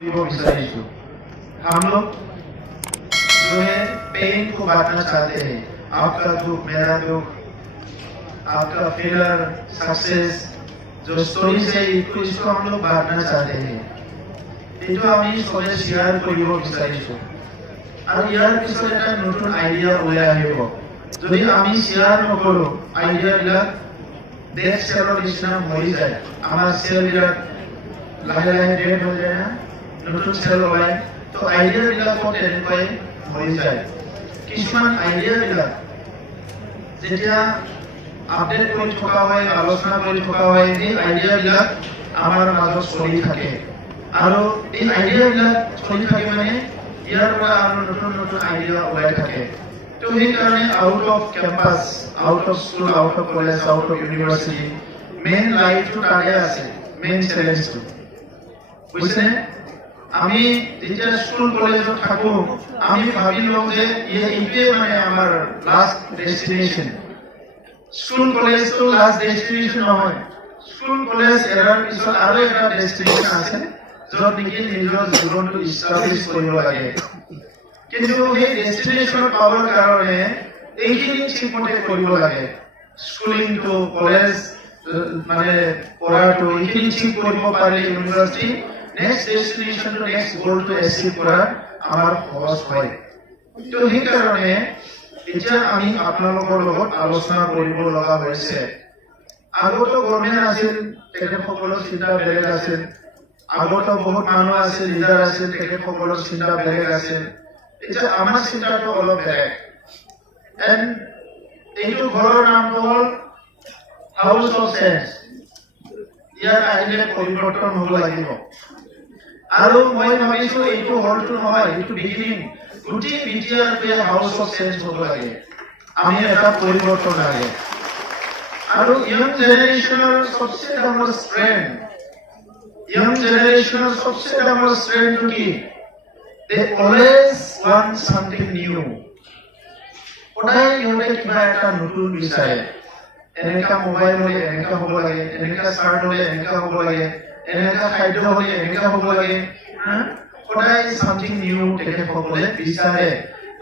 हम लोग जो है पेन को बांटना चाहते हैं। आपका दुख मेरा दुख, आपका फेलियर सक्सेस जो स्टोरी है इसको हम लोग बांटना चाहते हैं। এইটো আমি সবে শেয়ার কৰিব বিচাৰিছো আৰু ইয়াৰ পিছত এটা নতুন আইডিয়া ওলাই আহিব। যদি আমি শেয়াৰ নকৰো আইডিয়াবিলাক ডেথ চেলৰ নিচিনা মৰি যায়, আমাৰ চেলবিলাক লাহে লাহে ডেড হৈ যায় না, নতুন চেল ওলায়, তো আইডিয়াবিলাকো তেনেকৈ মৰি যায়। কিছুমান আইডিয়াবিলাক যেতিয়া আপডেট কৰি থকা হয়, আলোচনা কৰি থকা হয়, এই আইডিয়াবিলাক আমাৰ মাজত চলি থাকে আৰু এই আইডিয়াবিলাক চলি থাকে মানে ইয়াৰ পৰা আৰু নতুন নতুন আইডিয়া ওলাই থাকে। তো সেইকাৰণে out of campus, out of school, out of college, out of university main লাইফটো তাৰে আছে, মেইন চেলেঞ্জটো বুজিছেনে। আমি যেতিয়া স্কুল কলেজত থাকো আমি ভাবি লওঁ যে এইটোৱে মানে আমাৰ লাষ্ট ডেষ্টিনেশ্যন। স্কুল কলেজটো লাষ্ট ডেষ্টিনেশ্যন নহয়, স্কুল কলেজ এৰাৰ পিছত আৰু এটা ডেষ্টিনেশ্যন আছে য'ত নেকি নিজৰ জীৱনটো ইষ্টাব্লিছ কৰিব লাগে। কিন্তু সেই ডেষ্টিনেশ্যনত পাবৰ কাৰণে এইখিনি ঠিকমতে কৰিব লাগে। স্কুলিংটো, কলেজ মানে পঢ়াটো এইখিনি ঠিক কৰিব পাৰিলে ইউনিভাৰ্চিটি নেক্সট ডেষ্টিনেশ্যনটো, নেক্সট গ'লটো এচিভ কৰাত আমাৰ সহজ হয়। তো সেইকাৰণে এতিয়া আমি আপোনালোকৰ লগত আলোচনা কৰিব লগা হৈছে। আগতো গভৰ্ণমেণ্ট আছিল, তেখেতসকলৰ চিন্তা বেলেগ আছিল। আগতো বহুত মানুহ আছিল, লিডাৰ আছিল, তেখেতসকলৰ চিন্তা বেলেগ আছিল। এতিয়া আমাৰ চিন্তাটো অলপ বেলেগ। এণ্ড এইটো ঘৰৰ নামটো হ'ল হাউচ অফ চেঞ্জ। ইয়াত আহিলে পৰিৱৰ্তন হ'ব লাগিব। আৰু মই ভাবিছো এইটো হলটো নহয়, এইটো বিগিনিং। গোটেই বিটিআৰটোৱে হাউচ অফ চেঞ্জ হ'ব লাগে। আমি এটা পৰিৱৰ্তন লাগে। আৰু ইয়ং জেনেৰেশ্যনৰ সবচে ডাঙৰ ষ্ট্ৰেংথ, ইয়ং জেনেৰেশ্যনৰ সবচে ডাঙৰ ষ্ট্ৰেংথটো কি? They always want something new. সদায় ইহঁতে কিবা এটা নতুন বিচাৰে। এনেকা মোবাইল হ'লে এনেকা হ'ব লাগে, এনেকা চাৰ্ট হ'লে এনেকা হ'ব লাগে, এনেকা খাদ্য হ'লে এনেকা হ'ব লাগে। সদায় চামথিং নিউ তেখেতসকলে বিচাৰে।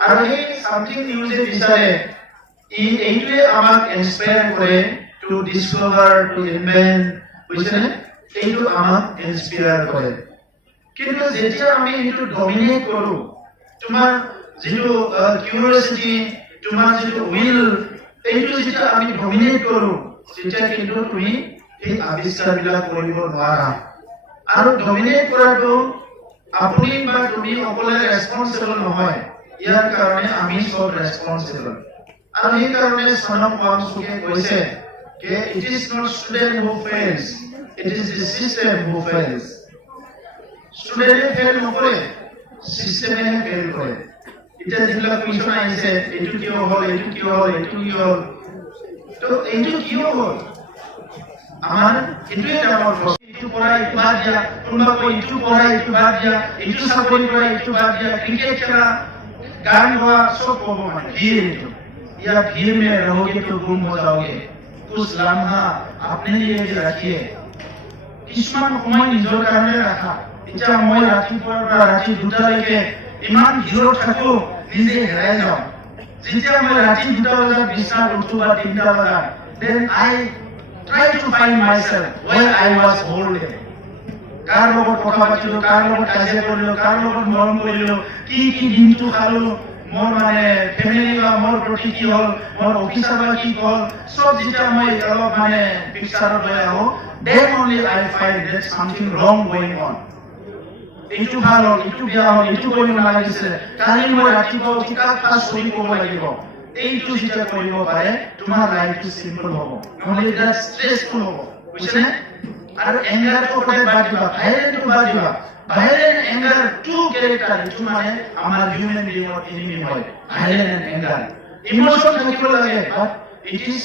আৰু সেই চামথিং নিউ যে বিচাৰে, এইটোৱে আমাক ইনস্পায়াৰ কৰে টু ডিছকভাৰ, টু ইনভেন্ট, বুজিছেনে? এইটো আমাক ইনস্পায়াৰ কৰে। কিন্তু যেতিয়া আমি সেইটো ডমিনেট কৰো, তোমাৰ যিটো কিউৰিয়চিটি, তোমাৰ যিটো উইল, এইটো যেতিয়া আমি ডমিনেট কৰো, তেতিয়া কিন্তু তুমি এই আৱিষ্কাৰবিলাক কৰিব নোৱাৰা। আৰু ডমিনেট কৰাটো আপুনি বা তুমি অকলে ৰেছপন্সিবল নহয়, ইয়াৰ কাৰণে আমি চব ৰেছপন্সিবল। আৰু সেইকাৰণে সনম ৱাংচুকে কৈছে যে it is not student who fails, it is the system who fails. ষ্টুডেণ্টে ফেইল নকৰে, চিষ্টেমেহে ফেইল কৰে। এতিয়া যিবিলাক কুৱেশ্যন আহিছে, এইটো কিয় হ'ল, এইটো কিয় হ'ল, এইটো কিয় হ'ল, তো এইটো কিয় হ'ল আমাৰ এইটোৱে ডাঙৰ প্ৰশ্ন। এইটো পঢ়া এইটো বাদ দিয়া, কোনোবা কয় এইটো পঢ়া এইটো বাদ দিয়া, এইটো চাকৰি কৰা এইটো বাদ দিয়া, ক্ৰিকেট খেলা, গান গোৱা, চব ক'ব মানে ভিৰ। এইটো या भीड़ में रहोगे तो गुम हो जाओगे, कुछ लम्हा अपने लिए भी रखिए। কিছুমান সময় নিজৰ কাৰণে ৰাখা। এতিয়া মই ৰাতিপুৱাৰ পৰা ৰাতি 2টালৈকে ইমান ভিৰত থাকো, নিজে হেৰাই যাওঁ। যেতিয়া মই ৰাতি 2টা বজাত বিচনাত উঠো বা 3টা বজাত, then I try to find myself where I was whole day. কাৰ লগত কথা পাতিলো, কাৰ লগত কাজিয়া কৰিলো, কাৰ লগত মৰম কৰিলো, কি কি দিনটো খালো, মোৰ মানে ফেমিলি বা মোৰ প্ৰতি কি হ'ল, মোৰ অফিচাৰ বা কি হ'ল, চব যেতিয়া মই অলপ মানে পিকচাৰত লৈ আহো, then only I find that something wrong going on. এইটো ভাল হ'ল, এইটো বেয়া হ'ল, এইটো কৰিব নালাগিছিলে, কালি মই ৰাতিপুৱা উঠি কাক ফাৰ্ষ্ট কৰি ক'ব লাগিব। এইটো যেতিয়া কৰিব পাৰে তোমাৰ লাইফটো চিম্পল হ'ব, নহ'লে এটা ষ্ট্ৰেছফুল হ'ব, বুজিছেনে? আৰু এংগাৰটো সদায় বাদ দিবা, ভাইলেণ্টটো বাদ দিবা। ভাইলেণ্ট এংগাৰ টু কেৰেক্টাৰ, এইটো মানে আমাৰ হিউমেন বিঙৰ এনিমি হয়, ভাইলেণ্ট এণ্ড এংগাৰ। ইমোশ্যন থাকিব লাগে, but it is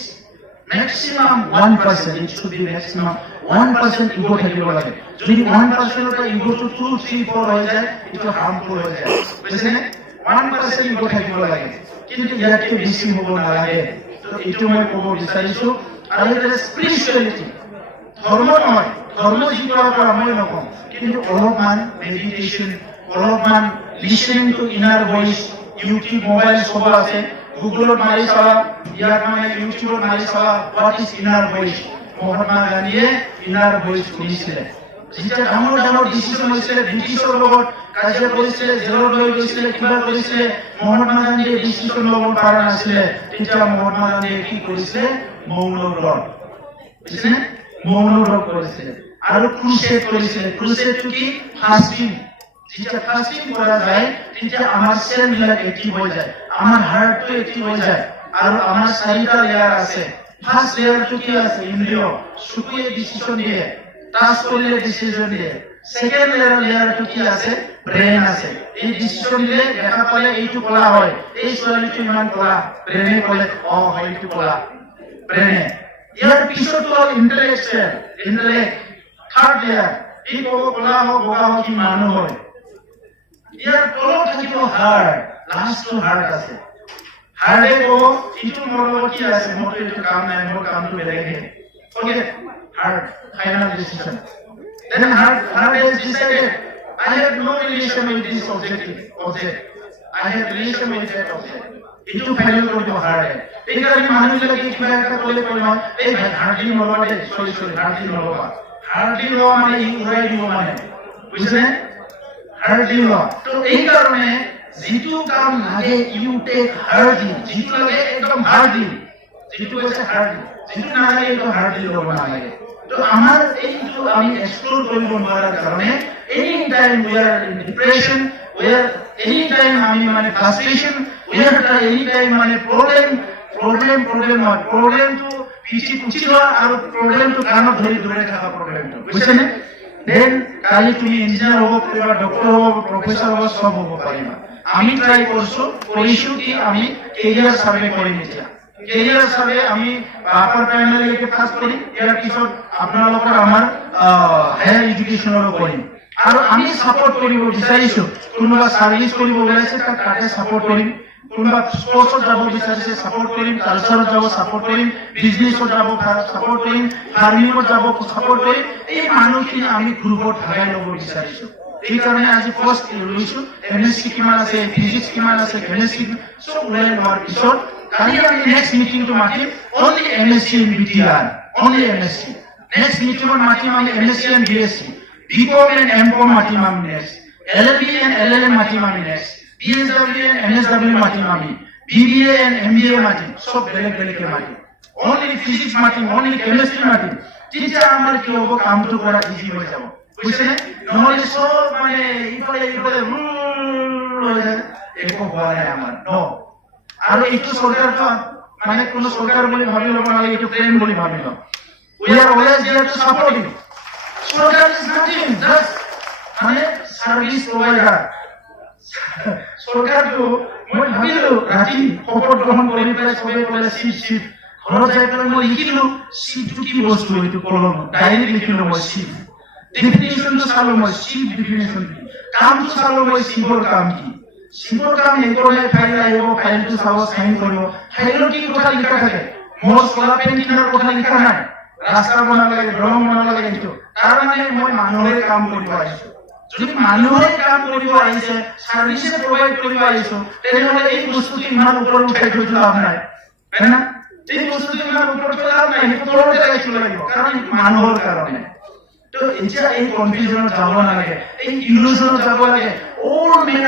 maximum 1%, it should be maximum 1% ego থাকিব লাগে। যদি 1% ৰ ইগোটো 2, 3, 4 হৈ যায়, এইটো হাৰ্মফুল হৈ যায়, বুজিছেনে? 1% ইগো থাকিব লাগে, কিন্তু ইয়াতকৈ বেছি হ'ব নালাগে। তো এইটো মই ক'ব বিচাৰিছো। আৰু এটা স্পিৰিচুৱেলিটি, ধৰ্ম নহয়, ধৰ্ম যি কৰা মই নকওঁ, কিন্তু অলপমান মেডিটেশ্যন, অলপমান listening to inner voice, YouTube mobile সব আছে, গুগলত মাৰি চাবা, ইয়াত মানে ইউটিউবত মাৰি চাবা, what is inner voice. Mahatma গান্ধীয়ে ইনাৰ ভইচ শুনিছিলে। যেতিয়া ডাঙৰ ডাঙৰ ডিচিশ্যন হৈছিলে, ব্ৰিটিছৰ লগত কাজিয়া কৰিছিলে, জেলত লৈ গৈছিলে, কিবা কৰিছিলে, মহাত্মা গান্ধীয়ে ডিচিশ্যন ল'ব পৰা নাছিলে। তেতিয়া মহাত্মা গান্ধীয়ে কি কৰিছিলে? মৌন ব্ৰত, বুজিছেনে? মৌন ব্ৰত কৰিছিলে আৰু ক্ৰুছেড কৰিছিলে। ক্ৰুছেডটো কি? ফাষ্টিং। যেতিয়া ফাষ্টিং কৰা যায় তেতিয়া আমাৰ চেলবিলাক এক্টিভ হৈ যায়, আমাৰ হাৰ্টটো এক্টিভ হৈ যায়। আৰু আমাৰ 4টা লেয়াৰ আছে। ফাৰ্ষ্ট লেয়াৰটো কি আছে? ইন্দ্ৰিয়, চকুয়ে ডিচিশ্যন দিয়ে, টাচ কৰিলে ডিচিশ্যন দিয়ে। সেকেন্ড লেয়াৰটো কি আছে? ব্ৰেইন আছে। এই ডিচিশ্যন দিলে দেখা পালে এইটো কলা হয়, এই ছোৱালীটো ইমান কলা, ব্ৰেইনে ক'লে হয় এইটো কলা, ব্ৰেইনে। ইয়াৰ পিছতো হ'ল ইন্টেলেকচুৱেল, ইন্টেলেক্ট, থাৰ্ড লেয়াৰ। এই ক'ব কলা হওক বগা হওক কি মানুহ হয়। ইয়াৰ তলত থাকিব হাৰ্ট, লাষ্টটো হাৰ্ট আছে। হাৰ্টে ক'ব এইটো মোৰ লগত কি আছে, মোৰতো এইটো কাম নাই, মোৰ কামটো বেলেগহে। Forget heart, final decision. Then heart has decided, I have no relation with this object. I have relation with that object. Itu final কৰি দিব হাৰ্টে। এইকাৰণে মানুহবিলাকে কিবা এটা ক'লে কয় নহয়, এই ভাই হাৰ্ট দি নলবা দেই, চৰি হাৰ্ট দি নলবা। হাৰ্ট দি লোৱা মানে ই উৰাই দিব মানে, বুজিছেনে? হাৰ্ট দি লোৱা। তো এই কাৰণে যিটো কাম লাগে ইউ টেক হাৰ্ট দি, যিটো লাগে একদম হাৰ্ট দি, যিটো কৈছে হাৰ্ট দি, যিটো নালাগে এইটো হাৰ্ট দি ল'ব নালাগে। তো আমাৰ এইটো আমি এক্সপ্লোৰ কৰিব নোৱাৰাৰ কাৰণে any time we are in depression, we are any time আমি মানে ফ্ৰাষ্ট্ৰেশ্যন, উই আৰ এনি টাইম মানে প্ৰব্লেম নহয়, প্ৰব্লেমটো পিঠিত উঠি লোৱা আৰু প্ৰব্লেমটো কাণত ধৰি দৌৰাই থকা প্ৰব্লেমটো, বুজিছেনে? দেন কালি তুমি ইঞ্জিনিয়াৰ হ'ব পাৰিবা, ডক্টৰ হ'ব, প্ৰফেচৰ হ'ব, সব হ'ব পাৰিবা। আমি ট্ৰাই কৰিছো কি আমি কেৰিয়াৰ চাৰ্ভে কৰিম। এতিয়া কেৰিয়াৰ চাৰ্ভে আমি আপাৰ প্ৰাইমাৰীলৈকে পাছ কৰিম, ইয়াৰ পিছত আপোনালোকৰ আমাৰ হায়াৰ এডুকেশ্যনৰো কৰিম। আৰু আমি ছাপোৰ্ট কৰিব বিচাৰিছো, কোনোবা চাৰ্ভিচ কৰিব ওলাইছে তাক তাতে ছাপোৰ্ট কৰিম, কোনোবা স্পৰ্টছত যাব বিচাৰিছে ছাপোৰ্ট কৰিম, কালচাৰত যাব ছাপোৰ্ট কৰিম, বিজনেছত যাব ছাপোৰ্ট কৰিম, ফাৰ্মিঙত যাব ছাপোৰ্ট কৰিম। এই মানুহখিনি আমি গ্ৰুপত ভাগাই ল'ব বিচাৰিছো। এইকাৰণে আজি ফাৰ্ষ্ট লৈছো, এমএসসি কিমান আছে, ফিজিক্স কিমান আছে, কেমেষ্ট্ৰি চব ওলাই লোৱাৰ পিছত কালি আমি নেক্সট মিটিংটো মাতিম only MSc in BTR, only MSc. Next মিটিংত মাতিম আমি MSc and BSc, BCom and MCom মাতিম আমি নেক্সট, এলএলবি এণ্ড এলএলএম মাতিম আমি নেক্সট, বিএসডব্লিউ এণ্ড এমএসডব্লিউ মাতিম আমি, বিবিএ এণ্ড এমবিএ মাতিম, সব বেলেগ বেলেগকে মাতিম। অনলি ফিজিক্স মাতিম, অনলি কেমেষ্ট্ৰি মাতিম। তেতিয়া আমাৰ কি হ'ব, কামটো কৰা ইজি হৈ যাব, বুজিছেনে? নহ'লে সব মানে ইফালে একো হোৱা নাই আমাৰ ন। আৰু এইটো চৰকাৰটো মানে কোনো চৰকাৰ বুলি ভাবি ল'ব নালাগে, এইটো প্লেন বুলি ভাবি লওঁ। We are always there to support you. চৰকাৰ is nothing, just মানে সাৰ্ভিস প্ৰোভাইডাৰ। চৰকাৰটো মই ভাবিলো ৰাতি শপত গ্ৰহণ কৰি পেলাই চবেই ক'লে চিফ ঘৰত যাই পেলাই মই লিখিলো চিফটো কি বস্তু, এইটো কলম ডায়েৰীত লিখিলো মই চিফ। ডেফিনেশ্যনটো চালো মই, চিফ ডেফিনেশ্যন কি, কামটো চালো মই, চিফৰ কাম কি। চিফৰ কাম এইকৰণে ফাইল আহিব, ফাইলটো চাব, চাইন কৰিব। ফাইলত কি কথা লিখা থাকে? মোৰ চলা পেন কিনাৰ কথা লিখা নাই, ৰাস্তা বনাব লাগে, দলং বনাব লাগে, এইটো তাৰ মানে মই মানুহৰে কাম কৰিব আহিছো। যদি মানুহে কাম কৰিব আহিছে, সাৰ্ভিস প্ৰোভাইড কৰিব আহিছো, তেনেহলে এই বস্তুটো ইমান ওপৰত উঠাই থৈ লাভ নাই, হয় না? এই বস্তুটো ইমান ওপৰত লাভ নাই, সেইটো তলতে ৰাখিব লাগিব, কাৰণ মানুহৰ কাৰণে। তো এতিয়া এই কনফিউজনত যাব নালাগে, এই ইলুজনত যাব লাগে। All men